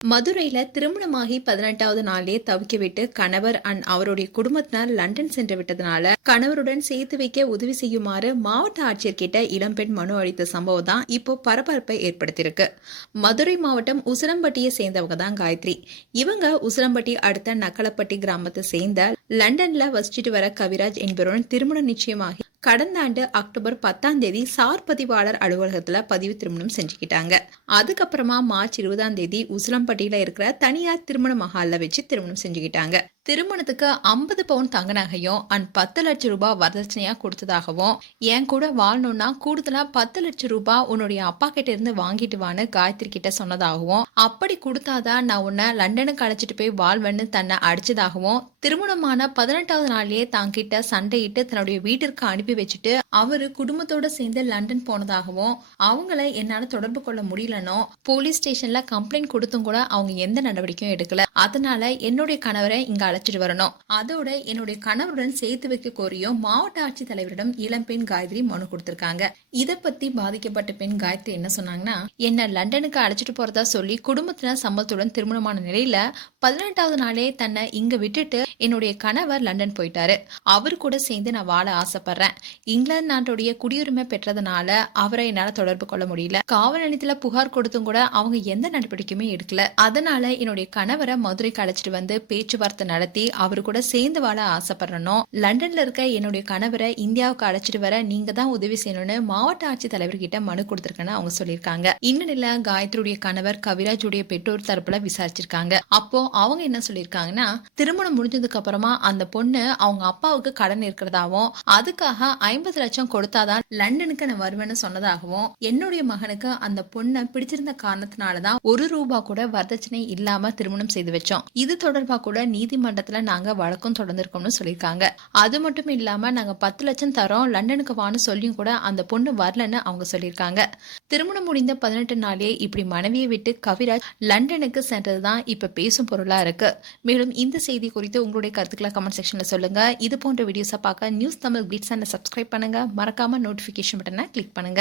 மதுரையில திருமணமாகி 18வது நாளே தவிக்க விட்டு கணவர் அவருடைய குடும்பத்தினர் லண்டன் சென்று விட்டதனால கணவருடன் சேர்த்து வைக்க உதவி செய்யுமாறு மாவட்ட ஆட்சியர் கிட்ட இளம்பெண் மனு அளித்த சம்பவம் தான் இப்போ பரபரப்பை ஏற்படுத்தியிருக்கு. மதுரை மாவட்டம் உசிலம்பட்டியை சேர்ந்தவங்க தான் காயத்ரி. இவங்க உசிலம்பட்டி அடுத்த நக்கலப்பட்டி கிராமத்தை சேர்ந்த லண்டன்ல வசிச்சுட்டு வர கவிராஜ் என்பவருடன் திருமணம் நிச்சயமாகி கடந்த ஆண்டு அக்டோபர் 10ஆம் தேதி சார் பதிவாளர் அலுவலகத்துல பதிவு திருமணம் செஞ்சுக்கிட்டாங்க. அதுக்கப்புறமா மார்ச் 20ஆம் தேதி உசிலம்பட்டியில இருக்கிற தனியார் திருமண மஹால்ல வச்சு திருமணம் செஞ்சுக்கிட்டாங்க. திருமணத்துக்கு 50 பவுன் தங்க நகையும் 10 லட்சம் ரூபாய் வரதட்சணையா கொடுத்ததாகவும், என் கூட வாழணும்னா கூடுதலா 10 லட்சம் ரூபாய் உன்னுடைய அப்பா கிட்ட இருந்து வாங்கிட்டு வான்னு காயத்ரி கிட்ட சொன்னதாகவும், அப்படி கொடுத்தாதான் நான் உன்னை லண்டனுக்கு அழைச்சிட்டு போய் வாழ்வேன்னு தன்னை அடிச்சதாகவும், திருமணமான 18வது நாள்லயே தாங்கிட்ட சண்டையிட்டு தன்னுடைய வீட்டிற்கு அனுப்பி வச்சுட்டு அவரு குடும்பத்தோட சேர்ந்து லண்டன் போனதாகவும், அவங்கள என்னால தொடர்பு கொள்ள முடியலனோ போலீஸ் ஸ்டேஷன்ல கம்ப்ளைண்ட் கொடுத்தும் கூட அவங்க எந்த நடவடிக்கையும் எடுக்கல. அதனால என்னுடைய கணவரை இங்க அழைச்சிட்டு வரணும், அதோட என்னுடைய கணவருடன் சேர்த்து வைக்க கோரியும் மாவட்ட ஆட்சித் தலைவரிடம் இளம்பெண் காயத்ரி மனு கொடுத்திருக்காங்க. இத பத்தி பாதிக்கப்பட்ட பெண் காயத்ரி என்ன சொன்னாங்கன்னா, என்ன லண்டனுக்கு அழைச்சிட்டு போறதா சொல்லி குடும்பத்தினர் சம்மதத்துடன் திருமணமான நிலையில 18வது நாளே தன்னை இங்க விட்டுட்டு என்னுடைய கணவர் லண்டன் போயிட்டாரு. அவரு கூட சேர்ந்து நான் வாழ ஆசைப்படுறேன். இங்கிலாந்து நாட்டுடைய குடியுரிமை பெற்றதுனால அவரை என்னால தொடர்பு கொள்ள முடியல. காவல் நிலையத்துல புகார் கொடுத்தும் கூட அவங்க எந்த நடவடிக்கையுமே எடுக்கல. அதனால என்னுடைய கணவரை மதுரைக்கு அழைச்சிட்டு வந்து பேச்சுவார்த்தை நடத்தி அவரு கூட சேர்ந்து வாழ ஆசைப்படுறோம். லண்டன்ல இருக்க என்னுடைய கணவரை இந்தியாவுக்கு அழைச்சிட்டு வர நீங்க தான் உதவி செய்யணும்னு மாவட்ட ஆட்சித் தலைவர்கிட்ட மனு கொடுத்திருக்கேன்னு அவங்க சொல்லியிருக்காங்க. இந்நிலையில காயத்ரியுடைய கணவர் கவிராஜுடைய பெற்றோர் தரப்புல விசாரிச்சிருக்காங்க. அப்போ அவங்க என்ன சொல்லியிருக்காங்கன்னா, திருமணம் முடிஞ்சதுக்கு அப்புறமா அந்த பொண்ணு அவங்க அப்பாவுக்கு கடன் இருக்கிறதாவும், அதுக்காக 50 லட்சம் கொடுத்தாதான் லண்டனுக்கு நான் வருவேன்னு சொன்னதாகவும், என்னுடைய மகனுக்கு அந்த பொண்ணை பிடிச்சிருந்த காரணத்தினாலதான் 1 ரூபா கூட வரதட்சணை இல்லாம திருமணம் செய்து வச்சோம். இது தொடர்பா கூட நீதிமன்றத்துல நாங்க வழக்கம் தொடர்ந்திருக்கோம்னு சொல்லியிருக்காங்க. அது மட்டும் இல்லாம நாங்க 10 லட்சம் தரோம் லண்டனுக்கு வான்னு சொல்லியும் கூட அந்த பொண்ணு வரலன்னு அவங்க சொல்லியிருக்காங்க. திருமணம் முடிந்த 18 நாளே இப்படி மனைவியை விட்டு கவிராஜ் லண்டனுக்கு சென்றதுதான் இப்ப பேசும் பொருளா இருக்கு. மேலும் இந்த செய்தி குறித்து உங்களுடைய கருத்துக்களை கமெண்ட் செக்ஷன்ல சொல்லுங்க. இது போன்ற வீடியோஸை பார்க்க நியூஸ் தமிழ் கிளிட்ஸ் சேனலை சப்ஸ்கிரைப் பண்ணுங்க. மறக்காம நோட்டிபிகேஷன் பட்டனை கிளிக் பண்ணுங்க.